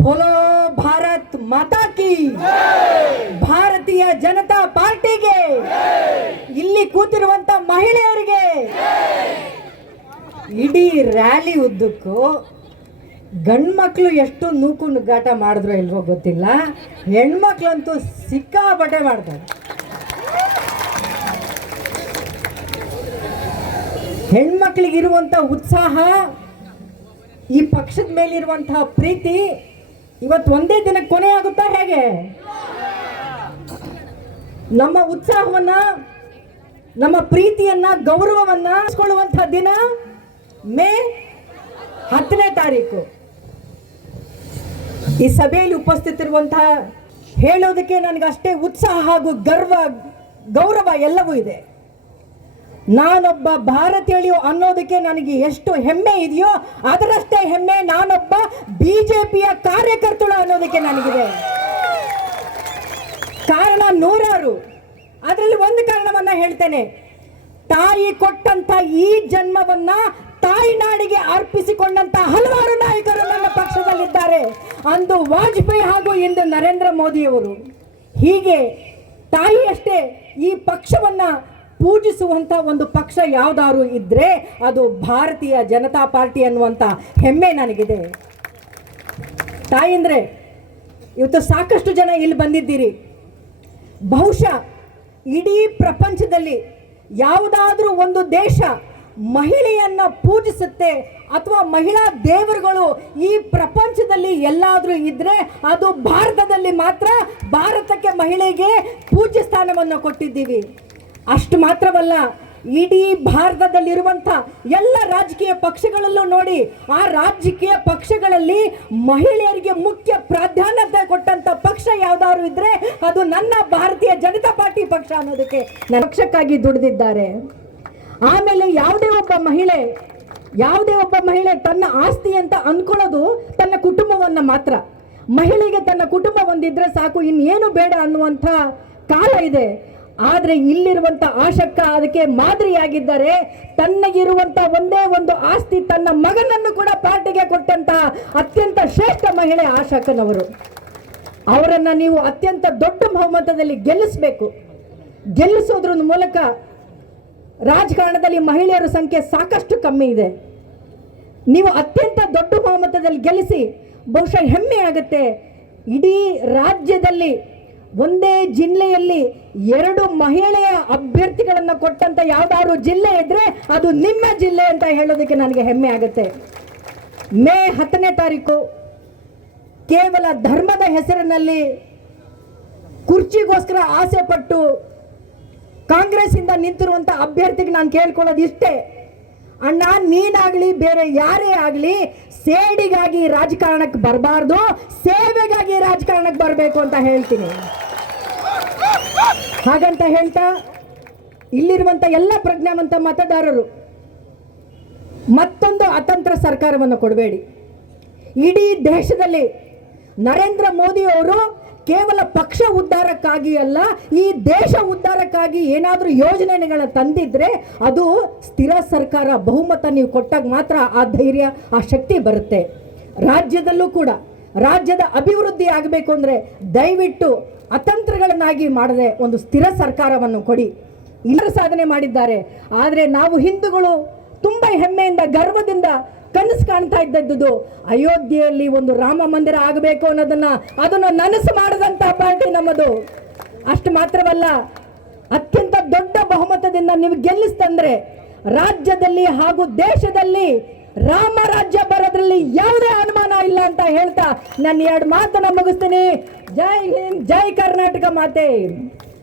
बोलो भारत माता की, ಭಾರತೀಯ ಜನತಾ ಪಾರ್ಟಿಗೆ, ಇಲ್ಲಿ ಕೂತಿರುವಂತ ಮಹಿಳೆಯರಿಗೆ, ಇಡೀ ರ್ಯಾಲಿ ಉದ್ದಕ್ಕೂ ಗಂಡ್ಮಕ್ಳು ಎಷ್ಟು ನೂಕು ನುಗ್ಗಾಟ ಮಾಡಿದ್ರು ಇಲ್ವೋ ಗೊತ್ತಿಲ್ಲ, ಹೆಣ್ಮಕ್ಳಂತೂ ಸಿಕ್ಕಾಪಟ್ಟೆ ಮಾಡ್ತಾರೆ. ಹೆಣ್ಮಕ್ಳಿಗಿರುವಂಥ ಉತ್ಸಾಹ, ಈ ಪಕ್ಷದ ಮೇಲಿರುವಂತಹ ಪ್ರೀತಿ ಇವತ್ತು ಒಂದೇ ದಿನಕ್ಕೆ ಕೊನೆ ಆಗುತ್ತಾ ಹೇಗೆ? ನಮ್ಮ ಉತ್ಸಾಹವನ್ನ, ನಮ್ಮ ಪ್ರೀತಿಯನ್ನ, ಗೌರವವನ್ನ ಹಂಚಿಕೊಳ್ಳುವಂತಹ ದಿನ ಮೇ 10ನೇ ತಾರೀಕು. ಈ ಸಭೆಯಲ್ಲಿ ಉಪಸ್ಥಿತರಿರುವಂತಹ ಹೇಳೋದಕ್ಕೆ ನನಗೆ ಅಷ್ಟೇ ಉತ್ಸಾಹ ಹಾಗೂ ಗೌರವ ಎಲ್ಲವೂ ಇದೆ. ನಾನೊಬ್ಬ ಭಾರತೀಯಳು ಅನ್ನೋದಕ್ಕೆ ನನಗೆ ಎಷ್ಟು ಹೆಮ್ಮೆ ಇದೆಯೋ ಅದರಷ್ಟೇ ಹೆಮ್ಮೆ ನಾನೊಬ್ಬ ಬಿಜೆಪಿಯ ಕಾರ್ಯಕರ್ತಳು ಅನ್ನೋದಕ್ಕೆ ನನಗಿದೆ. ಕಾರಣ ನೂರಾರು, ಅದರಲ್ಲಿ ಒಂದು ಕಾರಣವನ್ನ ಹೇಳ್ತೇನೆ. ತಾಯಿ ಕೊಟ್ಟಂತ ಈ ಜನ್ಮವನ್ನ ತಾಯಿ ನಾಡಿಗೆ ಅರ್ಪಿಸಿಕೊಂಡಂತ ಹಲವಾರು ನಾಯಕರು ನನ್ನ ಪಕ್ಷದಲ್ಲಿದ್ದಾರೆ. ಅಂದು ವಾಜಪೇಯಿ ಹಾಗೂ ಇಂದು ನರೇಂದ್ರ ಮೋದಿಯವರು. ಹೀಗೆ ತಾಯಿಯಷ್ಟೇ ಈ ಪಕ್ಷವನ್ನ ಪೂಜಿಸುವಂತ ಒಂದು ಪಕ್ಷ ಯಾವ್ದಾದ್ರು ಇದ್ರೆ ಅದು ಭಾರತೀಯ ಜನತಾ ಪಾರ್ಟಿ ಅನ್ನುವಂತ ಹೆಮ್ಮೆ ನನಗಿದೆ. ತಾಯಿಂದ್ರೆ ಇವತ್ತು ಸಾಕಷ್ಟು ಜನ ಇಲ್ಲಿ ಬಂದಿದ್ದೀರಿ. ಬಹುಶಃ ಇಡೀ ಪ್ರಪಂಚದಲ್ಲಿ ಯಾವುದಾದ್ರೂ ಒಂದು ದೇಶ ಮಹಿಳೆಯನ್ನ ಪೂಜಿಸುತ್ತೆ ಅಥವಾ ಮಹಿಳಾ ದೇವರುಗಳು ಈ ಪ್ರಪಂಚದಲ್ಲಿ ಎಲ್ಲಾದ್ರೂ ಇದ್ರೆ ಅದು ಭಾರತದಲ್ಲಿ ಮಾತ್ರ. ಭಾರತಕ್ಕೆ ಮಹಿಳೆಗೆ ಪೂಜ್ಯ ಸ್ಥಾನವನ್ನು ಕೊಟ್ಟಿದ್ದೀವಿ. ಅಷ್ಟು ಮಾತ್ರವಲ್ಲ, ಇಡೀ ಭಾರತದಲ್ಲಿರುವಂಥ ಎಲ್ಲ ರಾಜಕೀಯ ಪಕ್ಷಗಳಲ್ಲೂ ನೋಡಿ, ಆ ರಾಜಕೀಯ ಪಕ್ಷಗಳಲ್ಲಿ ಮಹಿಳೆಯರಿಗೆ ಮುಖ್ಯ ಪ್ರಾಧಾನ್ಯತೆ ಕೊಟ್ಟಂತ ಪಕ್ಷ ಯಾವ್ದಾದ್ರು ಇದ್ರೆ ಅದು ನನ್ನ ಭಾರತೀಯ ಜನತಾ ಪಾರ್ಟಿ ಪಕ್ಷ ಅನ್ನೋದಕ್ಕೆ ನನ್ನ ಪಕ್ಷಕ್ಕಾಗಿ ದುಡಿದಿದ್ದಾರೆ. ಆಮೇಲೆ ಯಾವುದೇ ಒಬ್ಬ ಮಹಿಳೆ ತನ್ನ ಆಸ್ತಿ ಅಂತ ಅನ್ಕೊಳ್ಳೋದು ತನ್ನ ಕುಟುಂಬವನ್ನ ಮಾತ್ರ. ಮಹಿಳೆಗೆ ತನ್ನ ಕುಟುಂಬ ಒಂದಿದ್ರೆ ಸಾಕು, ಇನ್ನೇನು ಬೇಡ ಅನ್ನುವಂಥ ಕಾಲ ಇದೆ. ಆದರೆ ಇಲ್ಲಿರುವಂಥ ಆಶಕ್ಕ ಅದಕ್ಕೆ ಮಾದರಿಯಾಗಿದ್ದಾರೆ. ತನ್ನಗಿರುವಂಥ ಒಂದೇ ಒಂದು ಆಸ್ತಿ ತನ್ನ ಮಗನನ್ನು ಕೂಡ ಪಾರ್ಟಿಗೆ ಕೊಟ್ಟಂತಹ ಅತ್ಯಂತ ಶ್ರೇಷ್ಠ ಮಹಿಳೆ ಆಶಕ್ಕನವರು. ಅವರನ್ನು ನೀವು ಅತ್ಯಂತ ದೊಡ್ಡ ಬಹುಮತದಲ್ಲಿ ಗೆಲ್ಲಿಸಬೇಕು. ಗೆಲ್ಲಿಸೋದ್ರ ಮೂಲಕ ರಾಜಕಾರಣದಲ್ಲಿ ಮಹಿಳೆಯರ ಸಂಖ್ಯೆ ಸಾಕಷ್ಟು ಕಮ್ಮಿ ಇದೆ. ನೀವು ಅತ್ಯಂತ ದೊಡ್ಡ ಬಹುಮತದಲ್ಲಿ ಗೆಲ್ಲಿಸಿ ಬಹುಶಃ ಹೆಮ್ಮೆ ಆಗುತ್ತೆ. ಇಡೀ ರಾಜ್ಯದಲ್ಲಿ ಒಂದೇ ಜಿಲ್ಲೆಯಲ್ಲಿ 2 ಮಹಿಳೆಯ ಅಭ್ಯರ್ಥಿಗಳನ್ನು ಕೊಟ್ಟಂತ ಯಾವ್ದಾದ್ರು ಜಿಲ್ಲೆ ಇದ್ರೆ ಅದು ನಿಮ್ಮ ಜಿಲ್ಲೆ ಅಂತ ಹೇಳೋದಕ್ಕೆ ನನಗೆ ಹೆಮ್ಮೆ ಆಗುತ್ತೆ. ಮೇ 10ನೇ ತಾರೀಕು ಕೇವಲ ಧರ್ಮದ ಹೆಸರಿನಲ್ಲಿ ಕುರ್ಚಿಗೋಸ್ಕರ ಆಸೆ ಪಟ್ಟು ಕಾಂಗ್ರೆಸ್ ಇಂದ ನಿಂತಿರುವಂತ ಅಭ್ಯರ್ಥಿಗೆ ನಾನು ಕೇಳ್ಕೊಳ್ಳೋದು ಇಷ್ಟೇ, ಅಣ್ಣ ನೀನಾಗ್ಲಿ ಬೇರೆ ಯಾರೇ ಆಗಲಿ ಸೇಡಿಗಾಗಿ ರಾಜಕಾರಣಕ್ಕೆ ಬರಬಾರ್ದು, ಸೇವೆಗಾಗಿ ರಾಜಕಾರಣಕ್ಕೆ ಬರಬೇಕು ಅಂತ ಹೇಳ್ತೀನಿ. ಹಾಗಂತ ಹೇಳ್ತಾ ಇಲ್ಲಿರುವಂತ ಎಲ್ಲ ಪ್ರಜ್ಞಾವಂತ ಮತದಾರರು ಮತ್ತೊಂದು ಅತಂತ್ರ ಸರ್ಕಾರವನ್ನು ಕೊಡಬೇಡಿ. ಇಡೀ ದೇಶದಲ್ಲಿ ನರೇಂದ್ರ ಮೋದಿ ಅವರು ಕೇವಲ ಪಕ್ಷ ಉದ್ಧಾರಕ್ಕಾಗಿ ಅಲ್ಲ, ಈ ದೇಶ ಉದ್ಧಾರಕ್ಕಾಗಿ ಏನಾದರೂ ಯೋಜನೆಗಳ ತಂದಿದ್ರೆ ಅದು ಸ್ಥಿರ ಸರ್ಕಾರ, ಬಹುಮತ ನೀವು ಕೊಟ್ಟಾಗ ಮಾತ್ರ ಆ ಧೈರ್ಯ, ಆ ಶಕ್ತಿ ಬರುತ್ತೆ. ರಾಜ್ಯದಲ್ಲೂ ಕೂಡ ರಾಜ್ಯದ ಅಭಿವೃದ್ಧಿ ಆಗಬೇಕು ಅಂದರೆ ದಯವಿಟ್ಟು ಅತಂತ್ರಗಳನ್ನಾಗಿ ಮಾಡದೆ ಒಂದು ಸ್ಥಿರ ಸರ್ಕಾರವನ್ನು ಕೊಡಿ. ಎಲ್ಲರೂ ಸಾಧನೆ ಮಾಡಿದ್ದಾರೆ. ಆದರೆ ನಾವು ಹಿಂದೂಗಳು ತುಂಬ ಹೆಮ್ಮೆಯಿಂದ ಗರ್ವದಿಂದ ಕನಸು ಕಾಣ್ತಾ ಇದ್ದದ್ದು ಅಯೋಧ್ಯೆಯಲ್ಲಿ ಒಂದು ರಾಮ ಮಂದಿರ ಆಗಬೇಕು ಅದನ್ನು ನನಸು ಮಾಡದಂತ ಪಾರ್ಟಿ ನಮ್ಮದು. ಅಷ್ಟು ಮಾತ್ರವಲ್ಲ, ಅತ್ಯಂತ ದೊಡ್ಡ ಬಹುಮತದಿಂದ ನೀವು ಗೆಲ್ಲಿಸ್ತಂದ್ರೆ ರಾಜ್ಯದಲ್ಲಿ ಹಾಗೂ ದೇಶದಲ್ಲಿ ರಾಮ ರಾಜ್ಯ ಬರೋದ್ರಲ್ಲಿ ಯಾವುದೇ ಅನುಮಾನ ಇಲ್ಲ ಅಂತ ಹೇಳ್ತಾ ನನ್ನ 2 ಮಾತನ್ನ ಮುಗಿಸ್ತೀನಿ. ಜೈ ಹಿಂದ್, ಜೈ ಕರ್ನಾಟಕ ಮಾತೆ.